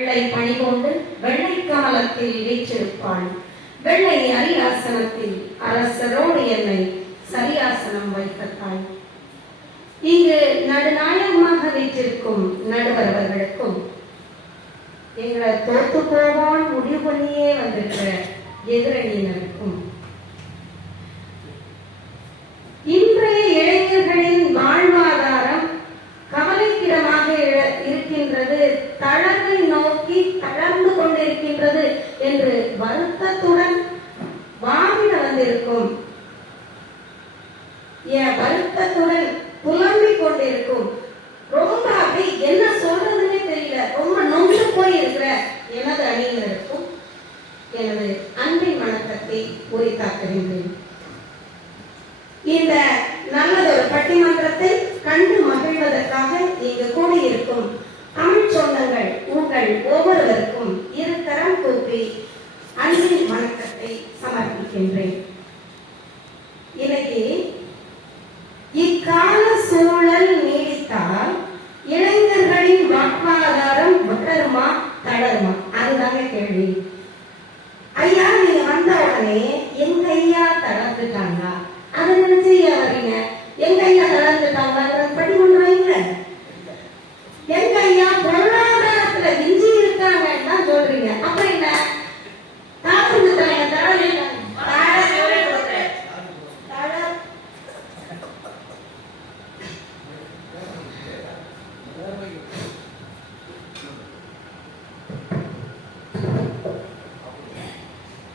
வெள்ளை பணி கொண்டு வெள்ளை கமலத்தில் வீற்றிருப்பாள். வெள்ளை அரியாசனத்தில் அரசரோடு என்னை சரியாசனம் வைத்தாள். இங்கு நடுநாயகமாக வீற்றிருக்கும் நடுவர் அவர்களுக்கும், எங்களை தோத்து போவான் முடிவு பண்ணியே வந்திருக்கிற எதிரணியினருக்கும், இன்றைய இளைஞர்களின் வாழ்வாதாரம் கவலைக்கிடமாக இருக்கின்றது, தளர்வை நோக்கி தளர்ந்து கொண்டிருக்கின்றது என்று வருத்தத்துடன் வாதிட வந்திருக்கும், வருத்தத்துடன் புலம்பிக் கொண்டிருக்கும், ரொம்ப அப்படி என்ன சொல்றதுன்னே தெரியல, ரொம்ப நொந்து போயிருக்கிற எனது அணியினருக்கும் எனது அன்பின் வணக்கத்தை உரித்தாக்குகின்றேன். இந்த நல்லதொரு பட்டிமன்றத்தை கண்டு மகிழ்வதற்காக இங்கு கூடியிருக்கும் தமிழ் சொந்தங்கள் உங்கள் ஒவ்வொருவருக்கும் இருகரம் கூப்பி அன்பின் வணக்கத்தை சமர்ப்பிக்கின்றேன். இன்னைக்கு இக்கால சூழல் நீடித்தால் இளைஞர்களின் வாழ்வாதாரம் வளருமா தளருமா? அதுதாங்க கேள்வி. ஐயா, நீங்க வந்த உடனே எங்க ஐயா தளர்ந்துட்டாங்க, அதை நினைச்சு வரீங்க. எங்க ஐயா தளர்ந்துட்டாங்க பட்டிமன்ற, எங்க ஐயா பொருளாதாரத்துல விஞ்சி இருக்காங்கன்னு தான் சொல்றீங்க. அப்புறம் என்ன தளர்ந்துட்டாங்க?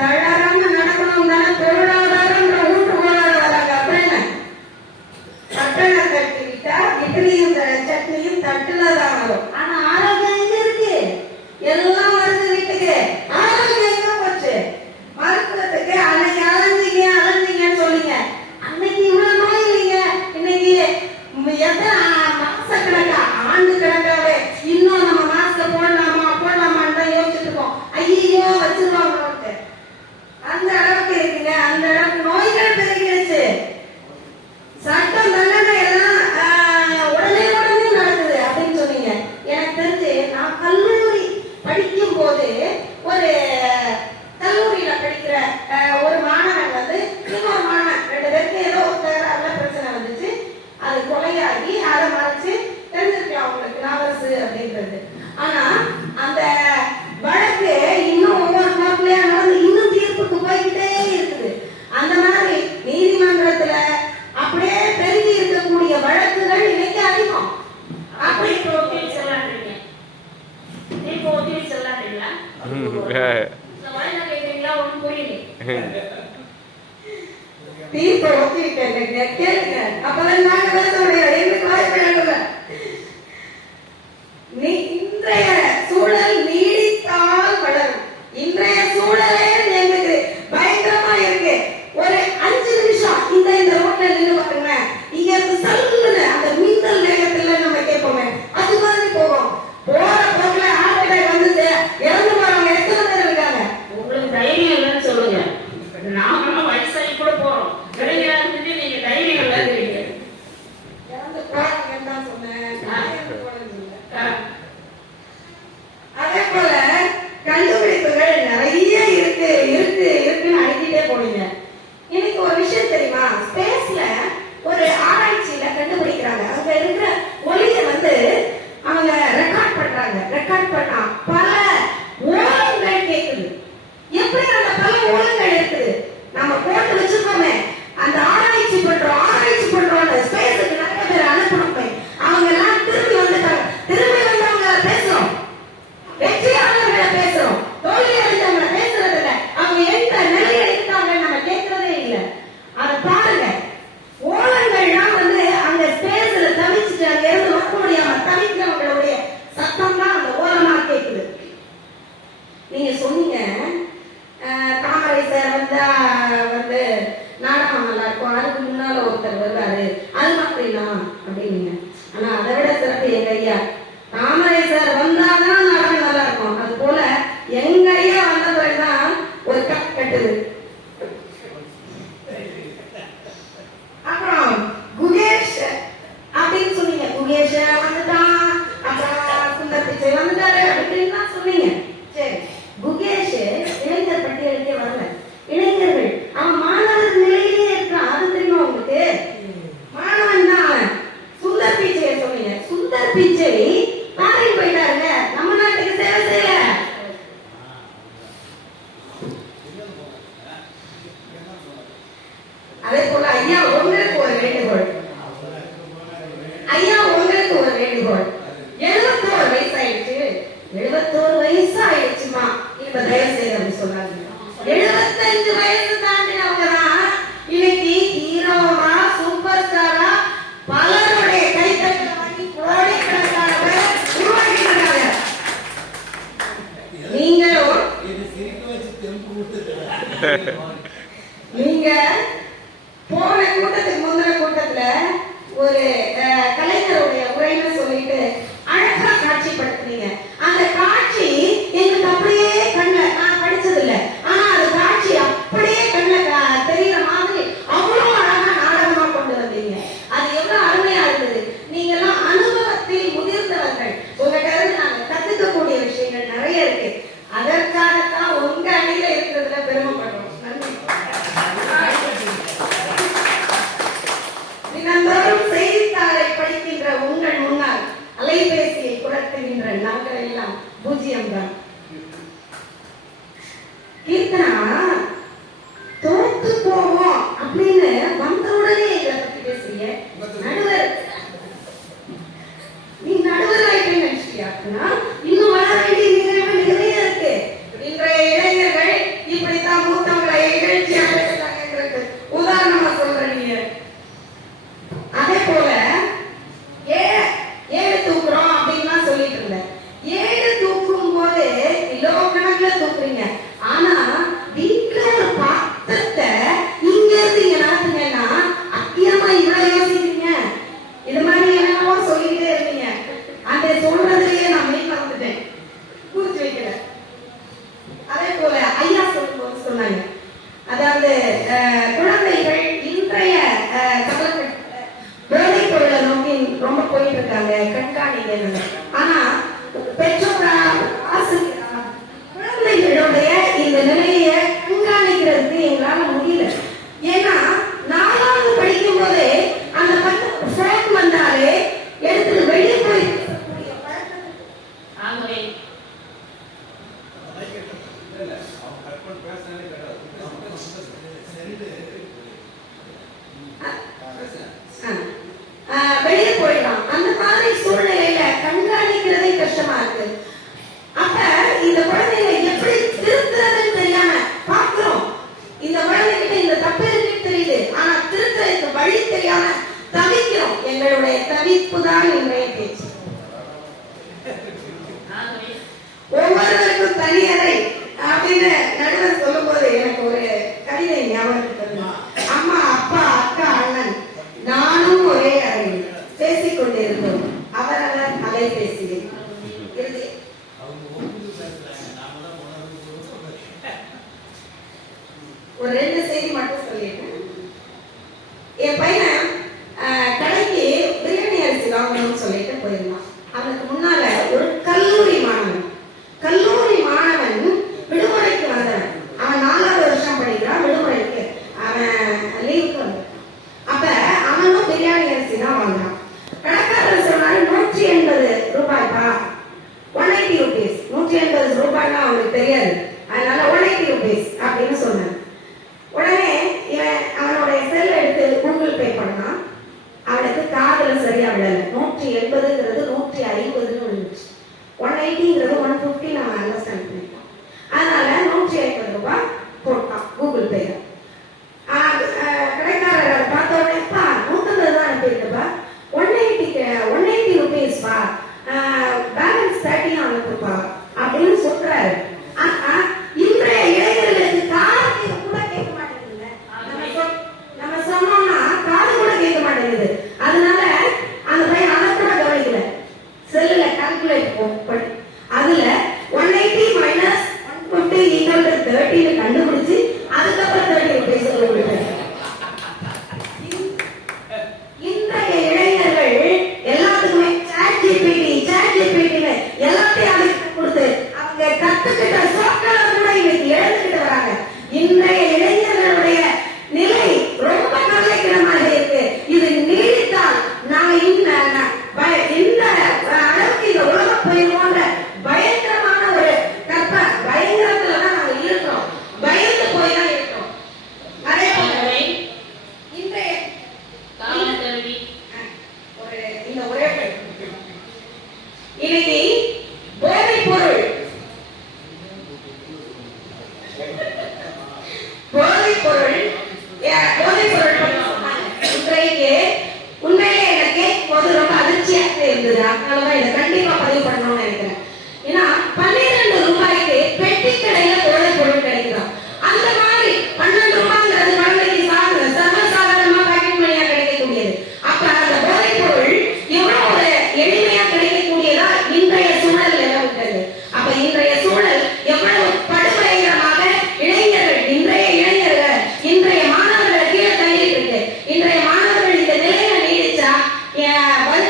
தளராம நடக்கணும் தானே பொருளாதாரம் ஊற்றுகோளாறு வராங்க. அப்புறம் என்ன பட்டண கட்டி விட்டா இட்லியும் சட்னியும் தட்டுலதான் வரும். ஆனா ஆரோக்கியம் எங்க இருக்கு? எல்லாம் வருது வீட்டுக்கு. ஆரோக்கியம் எங்க போச்சு? மருத்துவத்துக்கு அன்னைக்கு அலைஞ்சிங்கன்னு சொல்லுங்க. அன்னைக்கு இவ்வளவு நோய் இல்லைங்க, இன்னைக்கு எத்தனை மாசக்கணக்கா ஆண்டு கணக்காவே இன்னும் நம்ம மாஸ்க போடலாமான்னு தான் யோசிச்சுட்டு இருக்கோம். ஐயோ வச்சிருவாங்க, அந்த அளவுக்கு இருக்குங்க. அந்த அளவுக்கு நோய்கள் பெருகிடுச்சு. சட்டம் தண்டனை எல்லாம் உடனே நடக்குது அப்படின்னு சொன்னீங்க. எனக்கு தெரிஞ்சு நான் கல்லூரி படிக்கும் போது ஒரு கல்லூரியில படிக்கிற ஒரு மாணவன் வந்து இன்னொரு மாணவன், 2 பேருக்கு ஏதோ ஒரு தகராறுல பிரச்சனை வந்துச்சு. அது கொலையாகி அதை மறைச்சு தெரிஞ்சிருக்கலாம் அவங்களுக்கு நாவரசு அப்படின்றது. ஆனா அந்த வழக்கு இன்னும் ஒவ்வொரு கோர்ட்லயா நடந்து இன்னும் தீர்ப்புக்கு போய்கிட்டே இருக்குது. அந்த மாதிரி நீதிமன்றத்துல அப்படியே பெருகி இருக்கக்கூடிய வழக்குகள் இன்னைக்கு அதிகம். அப்படி தீர்ப்பை ஒத்திக்கிட்டேன் கேளுங்க. அப்பதான் நாங்க பேச முடியாது, எங்களுக்கு வாய்ப்பு. இன்றைய சூழல் நீடித்தால் வளரும். இன்றைய சூழலே எங்களுக்கு பயங்கரமா இருக்கு. ஒரு 5 நிமிஷம் இந்த ரோட்ல நின்று பாருங்க, இங்க இருந்து சல்லுன்னு அந்த மின்னல் வேகத்துல நம்ம கேட்போமே, அது மாதிரி போகும். போற போக்குல ஆட்டை வந்து இறந்து போறவங்க எத்தனை பேர் இருக்காங்க? உங்களுக்கு தைரியம் இல்லைன்னு சொல்லுங்க. நாம வயசாகி கூட போறோம், இளைஞரா இருந்துட்டு நீங்க தைரியம் இல்லை இறந்து போறாங்கன்னு தான் சொன்னேன். அதே போல கண்டுபிடிப்புகள் நிறைய இருக்குன்னு அடிக்கிட்டே போனீங்க. இன்னைக்கு ஒரு விஷயம் தெரியுமா? ஸ்பேஸ்ல ஒரு ஆராய்ச்சியில கண்டுபிடிக்கிறாங்க. அங்க இருக்கிற ஒளியை வந்து அவங்க ரெக்கார்ட் பண்றாங்க. ரெக்கார்ட் பண்ணா பல ஓலங்கள் கேட்குது. எப்படி அந்த பல ஓலங்கள் இருக்குது? நம்ம போட்டு வச்சிருக்கோமே, அந்த ஆராய்ச்சி பண்றோம் ஸ்பேஸுக்கு நிறைய பேர் அனுப்பணுமே, அவங்க எல்லாம் திரும்பி வந்துட்டாங்க. திரும்பி வந்தவங்க பேசுறோம், வெற்றியாளர்களை பேசுறோம், தோல்வி அடைந்தவங்க பேசுறது இல்லை. அவங்க எந்த நிலையில இருக்காங்க நம்ம கேட்கறதே இல்லை. அதை பாருங்க, ஓலங்கள்லாம் வந்து அந்த ஸ்பேஸ்ல தவிச்சுட்டு அங்க இருந்து வர முடியாம தவிக்கிறவங்களுடைய சத்தம் தான் அந்த ஓலமா கேட்குது. நீங்க சொன்னீங்க தாமரை சார் வந்து நாடகம் நல்லா இருக்கும், அதுக்கு முன்னால ஒருத்தர் வருவாரு, அது மாதிரினா அப்படின்னீங்க. ஆனா அதை விட சிறப்பு எங்க ஐயா, தாமரை சார் வந்தாதான் நாடகம் நல்லா இருக்கும். அது போல நீங்களும் நீங்க போன கூட்டத்துக்கு முந்தின கூட்டத்துல ஒரு கலைஞருடைய உரைன்னு சொல்லிட்டு அழகா காட்சிப்படுத்துனீங்க. அந்த காட்சி எங்களுக்கு அப்படியே கண்ணுல, நான் படிச்சது இல்லை, ஆனா அது காட்சி அப்படியே கண்ணுல தெரியற மாதிரி அவ்வளவு அழகா நாடகமா கொண்டு வந்தீங்க. அது எவ்வளவு அருமையா இருந்தது. நீங்க எல்லாம் அனுபவத்தில் முதிர்ந்தவர்கள், உங்ககிட்ட இருந்து நாங்க கத்துக்கக்கூடிய விஷயங்கள் நிறைய இருக்கு. அதற்காகத்தான் உங்க அணியில இருக்கிறதுல பெருமைப்படுறோம். நன்றி. தினந்தோறும் செய்தித்தாளை படிக்கின்ற உங்கள் முன்னால் அலைபேசியை குறைத்துகின்ற நாங்கள் எல்லாம் பூஜ்ஜியம் தான். கீர்த்தனா தோத்து போவோம் அப்படின்னு வந்த உடனே இதை பத்தி பேசுறீங்க. நடுவர், நீ நடுவர் ஆயிட்டேன்னு நினைச்சிட்டியா? இன்னும் வளர வேண்டிய நிறைய இருக்கு. இன்றைய இளைஞர்கள் இப்படித்தான் மூத்தவங்களை இகழ்ச்சியா பேசுறாங்க. உதாரணமா சொல்றேன். நீங்க அதே போல ஏழு தூக்குறோம் அப்படின்னா சொல்லிட்டு இருந்தேன். ஏழு தூக்கும் போது கிலோ கணக்குல தூக்குறீங்க. ஆனா வீட்டுல ஒரு பாத்திரத்தை இங்க இருந்து இங்க நடத்துங்கன்னா அத்தியமா இவ்வளவு யோசிக்கிறீங்க. இது மாதிரி என்னவோ சொல்லிட்டே இருந்தீங்க. அந்த சொல்றதுலயே நான் மெய் மறந்துட்டேன், குறிச்சு வைக்கல. அதே போல ஐயா சொல்லும்போது சொன்னாங்க, அதாவது குழந்தைகள் இன்றைய போதைப் பொருளை நோக்கி ரொம்ப போயிட்டு இருக்காங்க, கண்காணிங்க. ஆனா பெற்றோரா ஆசிரியரா குழந்தைகளுடைய இந்த நிலையை கண்காணிக்கிறதுக்கு எங்களால முடியல. ஏன்னா 4வது படிக்கும் போதே அந்த போன் வந்தாலே எடுத்து வெளியே போய் வெளியே போயிடலாம். அந்த மாதிரி சூழ்நிலையில கண்காணிக்கிறதே கஷ்டமா இருக்கு. அப்ப இந்த குழந்தைகளை எப்படி திருத்துறதுன்னு தெரியாம பாக்குறோம். இந்த குழந்தைகிட்ட இந்த தப்பு இருக்குன்னு தெரியுது, ஆனா திருத்துறதுக்கு வழி தெரியாம தவிக்கிறோம். எங்களுடைய தவிப்பு தான் இன்றைய பேச்சு. ஒவ்வொருவருக்கும் தனியறை அப்படின்னு நடுவர் சொல்லும் போது எனக்கு ஒரு கவிதை ஞாபகத்துக்கு, அம்மா அப்பா அக்கா அண்ணன் நானும் ஒரே அறையில் பேசிக் கொண்டிருந்தோம், அவரவர் அலைபேசியில். ஒரு 2 செய்தி மட்டும் சொல்லிட்டேன். என் பையன் கடைக்கு பிரியாணி அரிசி வாங்கணும்னு சொல்லிட்டு போயிருந்தான். அவனுக்கு முன்னால ஒரு கல்லூரி மாணவன் விடுமுறைக்கு வந்தவன். அவன் 4வது வருஷம் படிக்கிறான். விடுமுறைக்கு அவன் லீவுக்கு வந்தான். அப்ப அவனும் பிரியாணி அரிசி தான் வாங்குறான். கடைக்காரர் சொன்னாரு 180 ரூபாய்ப்பா, 180 rupees. 180 ரூபாய்னா அவனுக்கு தெரியாது, அதனால 180 rupees அப்படின்னு சொன்னான். உடனே இவன் அவனுடைய செல் எடுத்து கூகுள் பே பண்ண வழி